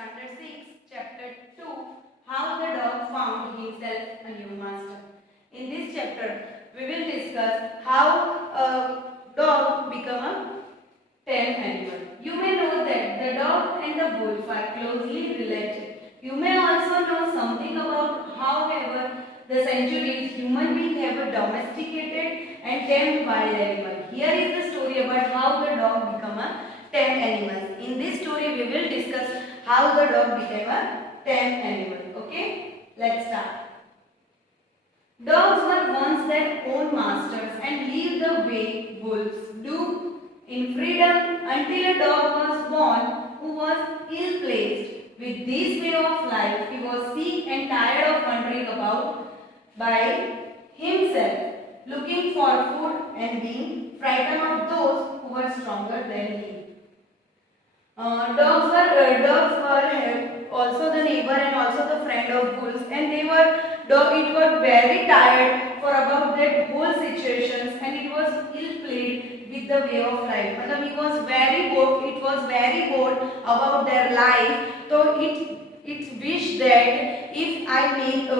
Standard 6, Chapter 2, How the Dog Found Himself a New Master. In this chapter, we will discuss how a dog become a tame animal. You may know that the dog and the wolf are closely related. You may also know something about how over the centuries human beings have domesticated and tamed wild animals. Here is the story about how the dog become a tame animal. In this story, we will discuss how the dog became a tame animal. Okay, let's start. Dogs were once their own masters and lived the way wolves do in freedom until a dog was born who was ill-placed. With this way of life, he was sick and tired of wandering about by himself, looking for food and being frightened of those who were stronger than he. Dogs were also the neighbor and also the friend of wolves, and it was very tired for about that whole situations, and it was ill played with the way of life. It was very bored. It was very bored about their life. So it wished that if I make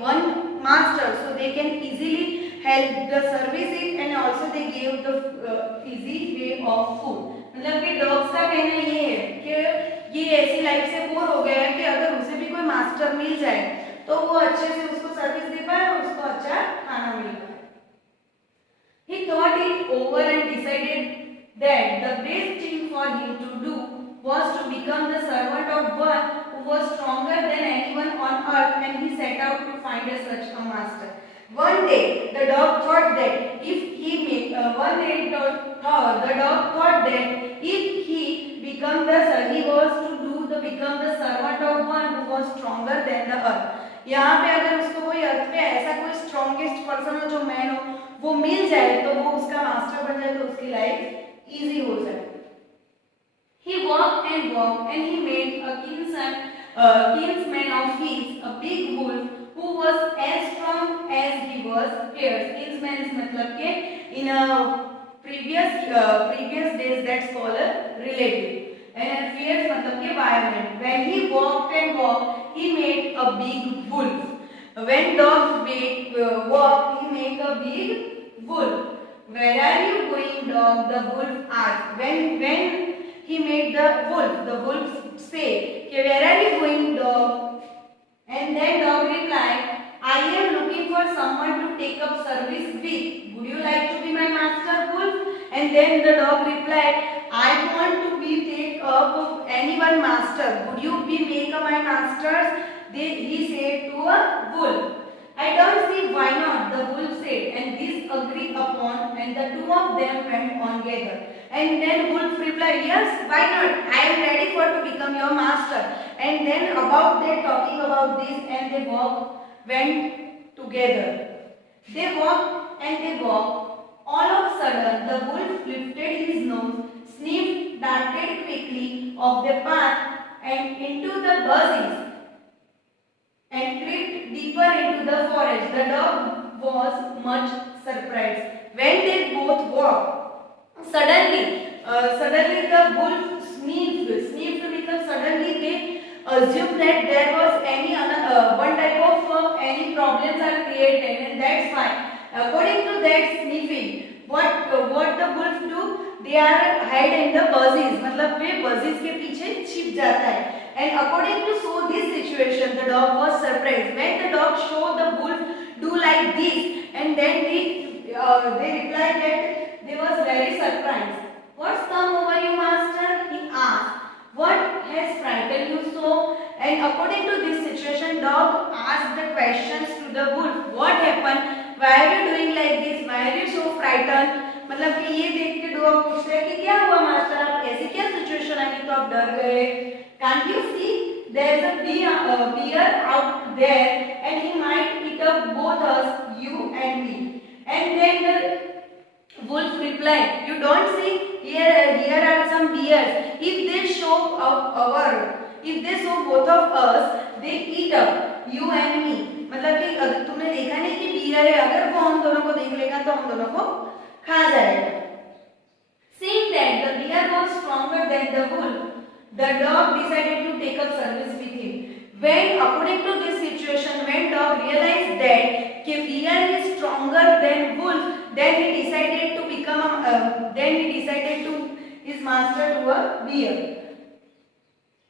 one master, so they can easily help the service it, and also they gave the easy way of food. मतलब कि dogs का कहना ये है कि ये ऐसी life से बोर हो गया है कि अगर उसे भी कोई मास्टर मिल जाए तो वो अच्छे से उसको सर्विस दे पाए और उसको अच्छा खाना मिल पाए. He thought it over and decided that the best thing for him to do was to become the servant of one who was stronger than anyone on earth, and he set out to find such a master. One day, the dog thought that if he become become the servant of one who was stronger than the earth. यहाँ पे अगर उसको कोई अर्थ पे ऐसा कोई strongest person हो जो मैन हो वो मिल जाए तो वो उसका मास्टर बन जाए तो उसकी लाइफ इजी हो जाए. He walked and he made a kinsman of his, a big wolf who was as strong as he was fierce. Kinsman मतलब के in a previous days that's called a relative. And fierce मतलब के violent. When he walked, he made a big wolf. When dog walk, he make a big wolf. Where are you going, dog? The wolf asked. When he made the wolf say, where are you going, dog? And then dog replied, I am looking for someone to take up service with. Would you like to be my master, wolf? And then the dog replied, I want to take up anyone master. Would you be make my masters? He said to a wolf. I don't see why not, the wolf said, and this agreed upon, and the two of them went on together. And then wolf replied, yes, why not? I am ready to become your master. And then about they talking about this, and went together. They walked and they walked. All of a sudden, the wolf lifted his nose, sniffed, darted quickly off the path and into the bushes, and crept deeper into the forest. The dog was much surprised. When they both walked, suddenly the wolf sniffed. Sniffed because suddenly they assumed that there was any one type of any problems are created, and that's why. According to that sniffing, what the wolf do? They are hide in the bushes. मतलब वे bushes के पीछे छिप जाता है. And according to so this situation, the dog was surprised. When the dog showed the wolf do like this, and then they replied that they was very surprised. What's come over you, master? He asked. What has frightened you so? And according to this situation, dog asked the questions to the wolf. What happened? Why are you doing like this? Why are you so frightened? मतलब कि ये देख के dog पूछ रहा है कि क्या हुआ मास्टर, आप ऐसी क्या सिचुएशन आई तो आप डर गए? Can't you see there is a deer out there and he might eat up both us, you and me. And then the wolf replied, you don't see here are some deers. If they show both of us, they eat up you and me. मतलब कि अगर तुमने देखा नहीं कि dear है, अगर वो हम दोनों को देख लेगा तो हम दोनों को खा जाएगा. Seeing that the deer was stronger than the wolf, the dog decided to take up service with him. When, according to this situation, when dog realized that bear is stronger than wolf, then he decided to his master to a bear,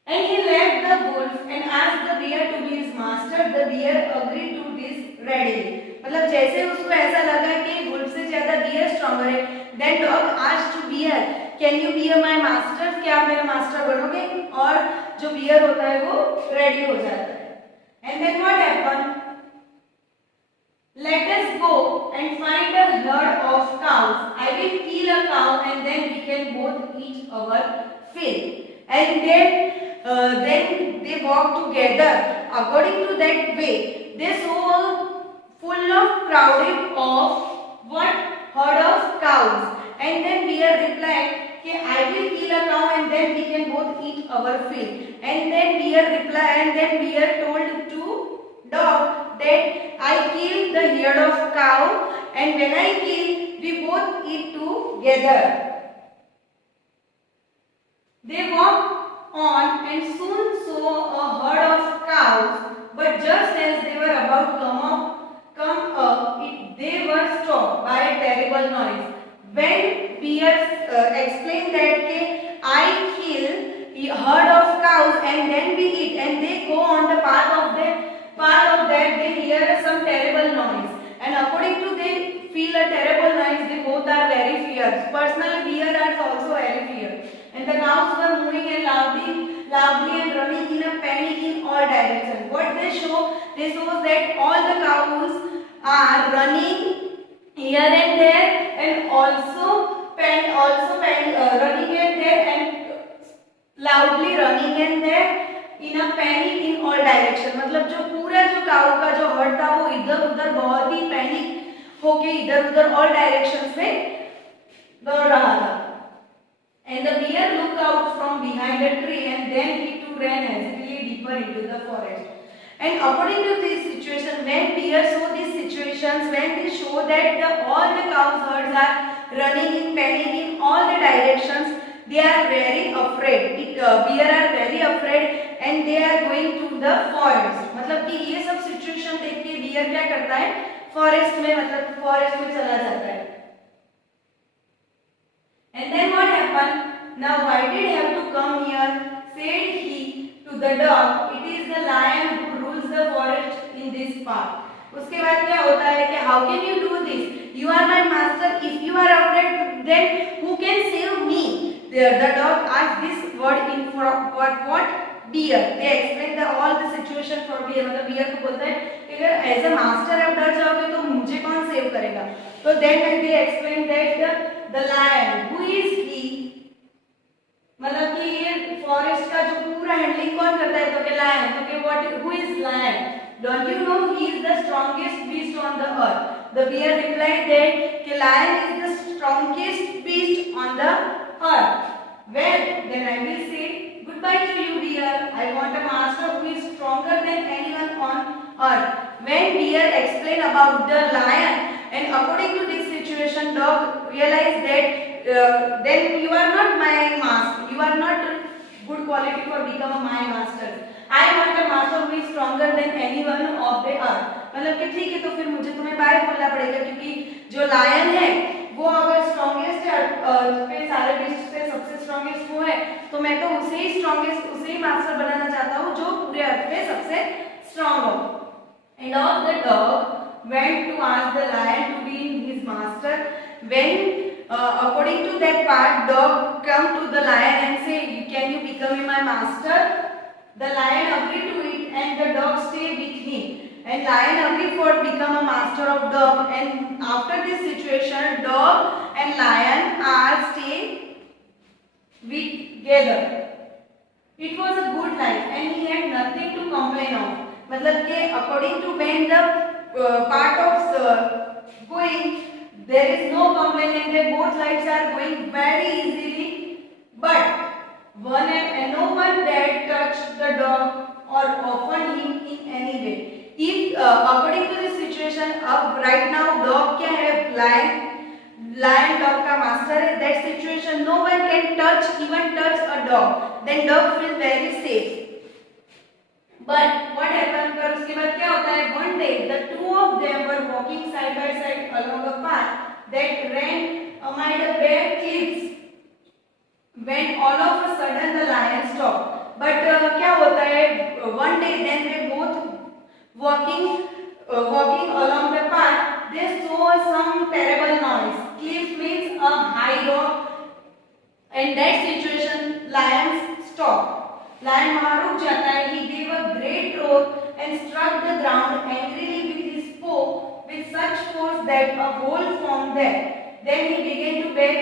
and he left the wolf and asked the bear to be his master. The bear agreed to this readily. मतलब जैसे उसको ऐसा लगा कि wolf से ज्यादा bear stronger है, then dog asked to bear, can you be my master? क्या आप मेरा मास्टर बनोगे? और जो bear होता है वो ready हो जाता है. And then what happened? Let us go and find a herd of cows. I will kill a cow and then we can both eat our fill. And then they walked together. According to that way, they saw a full of crowded of what? Herd of cows. And then bear replied, "Okay, I will kill a cow and then we can both eat our fill." And then bear told to dog that I killed the herd of cow, and when I kill, we both eat together. They walked on and soon saw a herd of cows, but just as they were about to come up, they were stopped by a terrible noise. When bear explained that I kill a herd of cows and then we eat, and they go on the path of that, they hear some terrible noise, and according to they feel a terrible noise, they both are very feared. Personally, bear are also very feared, and the cows were moving and loudly and running in a panic in all directions. What they show that all the cows are running here and there, and also running and there, and loudly running and there in a panic in all direction. मतलब जो पूरा जो काऊ का जो heard था वो इधर उधर बहुत ही पैनिक होके इधर उधर all directions में दौड़ रहा था. And the bear looked out from behind a tree, and then he too ran hastily deeper into the forest. And according to this situation, when bear saw these situations, when they show that all the cows herds are running in panic in all the directions, they are very afraid. Bear are very afraid and they are going to the forest. मतलब कि ये सब situation देख के bear क्या करता है? Forest में चला जाता है. And then what happened? Now why did he have to come here? Said he to the dog, "It is the lion who rules the forest in this part." उसके बाद क्या होता है कि how can you do this? You are my master. If you are afraid, then who can save me? The dog asked this word in for what? Bear. They explain all the situation for bear. मतलब bear को बोलता है कि अगर as a master आप डर जाओगे तो मुझे कौन सेव करेगा? तो then they explain that the lion, who is he? मतलब कि ये फॉरेस्ट का जो पूरा हैंडलिंग कौन करता है? तो के लायन. तो okay what, who is lion? Don't you know he is the strongest beast on the earth? The bear replied that the lion is the strongest beast on the earth. Well, then I will say goodbye to you, bear. I want a master who is stronger than anyone on earth. When bear explained about the lion, and according to this situation, dog realized that then you are not my master. You are not good quality for become my master. I want a master who is stronger than anyone of the earth. मतलब कि ठीक है, तो फिर मुझे तुम्हें bye बोलना पड़ेगा, क्योंकि जो लायन है वो अगर स्ट्रॉन्गेस्ट है पे सारे बीस्ट से सबसे स्ट्रॉन्गेस्ट वो है, तो मैं तो उसे ही मास्टर बनाना चाहता हूँ जो पूरे अर्थ पे सबसे स्ट्रॉन्ग हो. And all the dog went to ask the lion to be his master. When according to that part, dog come to the lion and say, "Can you become my master?" The lion agreed to it, and the dog stayed with him. And lion agreed for become a master of dog. And after this situation, dog and lion are stay together. It was a good life, and he had nothing to complain of. मतलब कि according to when the part of going, there is no complaint, and their both lives are going very easily. But no one dared touch the dog or offend him in any way. If according to this situation, अब right now dog क्या है? Lion dog का master है, that situation no one can touch even touch a dog, then dog feel very safe. But what happened, पर उसके बाद क्या होता है, one day the two of them were walking side by side along a path that ran amid a bare cliffs when all of a sudden the lion stopped. But क्या होता है, one day then they both walking along the path, they saw some terrible noise. Cliff means a high rock. In that situation lion stopped. Lion वहाँ रुक जाता है. He gave a great roar and struck the ground angrily with his paw with such force that a hole formed there. Then he began to back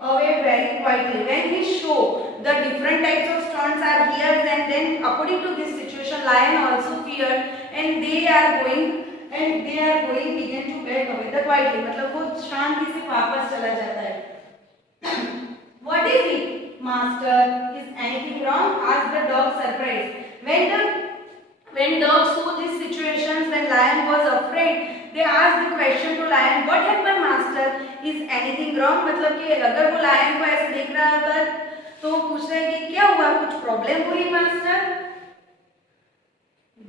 away very quietly. When he showed the different types of stones are here, and then according to this situation, lion also feared, and they are going begin to back away the quietly. मतलब वो शांति से वापस चला जाता है. What is it, master? Is anything wrong? Asked the dog surprised. When dogs saw these situations, when lion was afraid, they asked the question to lion, what happened, master? Is anything wrong? मतलब कि अगर वो lion को ऐसे देख रहा था तो पूछ रहे कि क्या हुआ, कुछ प्रॉब्लम हुई master?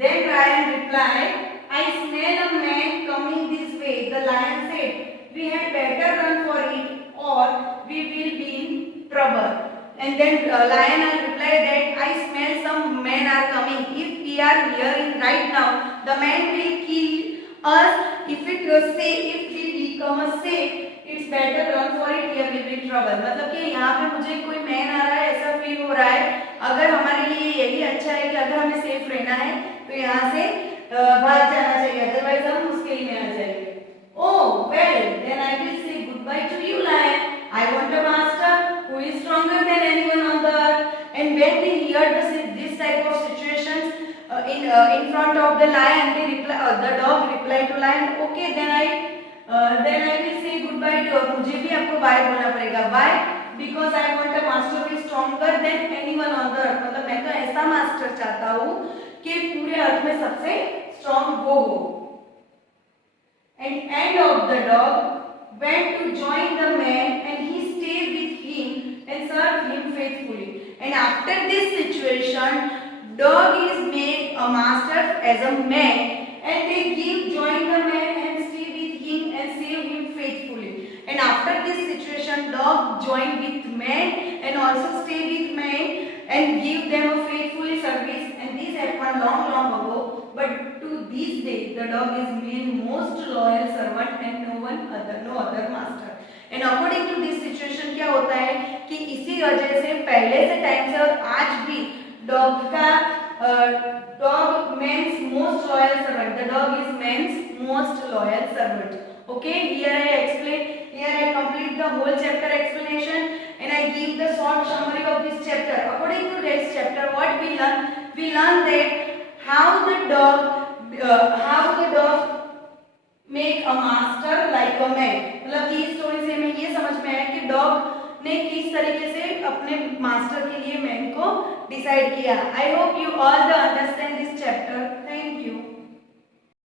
Then lion replied, I smell a man coming this way. The lion said, we had better run for it or we will be in trouble. And then lion replied that I smell some men are coming. If we are here in right now, the man will kill us. If we become a safe, it's better run for it. Here will be trouble. मतलब कि यहाँ पे मुझे कोई man आ रहा है ऐसा feel हो रहा है. अगर हमारे लिए यही अच्छा है कि अगर हमें सेफ रहना है तो यहाँ से भाग जाना चाहिए, अदरवाइज हम मुश्किल में आ जाएंगे. Oh well, then I will say goodbye to you, lion. I want a master who is stronger than anyone on the earth. And when they heard this type of situations in front of the lion, the dog replied to lion, okay, then I will say goodbye to you. मुझे भी आपको bye बोलना पड़ेगा. Why? Because I want a master who is stronger than anyone on the earth. मतलब मैं तो ऐसा master चाहता हूँ कि पूरे अर्थ में सबसे स्ट्रॉन्ग वो हो. And end of the dog went to join the man, and he stayed with him and served him faithfully. And after this situation, dog is made a master as a man, and they join the man and stay with him and save him faithfully. And after this situation, dog joined with man and also stay with man and give them a faithfully service. And this happened long ago. But to this day, the dog is made most loyal servant and no other master. And according to this situation, क्या होता है कि इसी वजह से पहले से time से और आज भी dog means most loyal servant. The dog is man's most loyal servant. Okay, here I explain. Here I complete the whole chapter explanation, and I give the short summary of this chapter. According to this chapter, what we learn? We learn that how the dog make a master like a man. मतलब कि इस story से हमें ये समझ में आया कि डॉग ने किस तरीके से अपने मास्टर के लिए मैन को डिसाइड किया. I hope you all the understand this chapter. Thank you.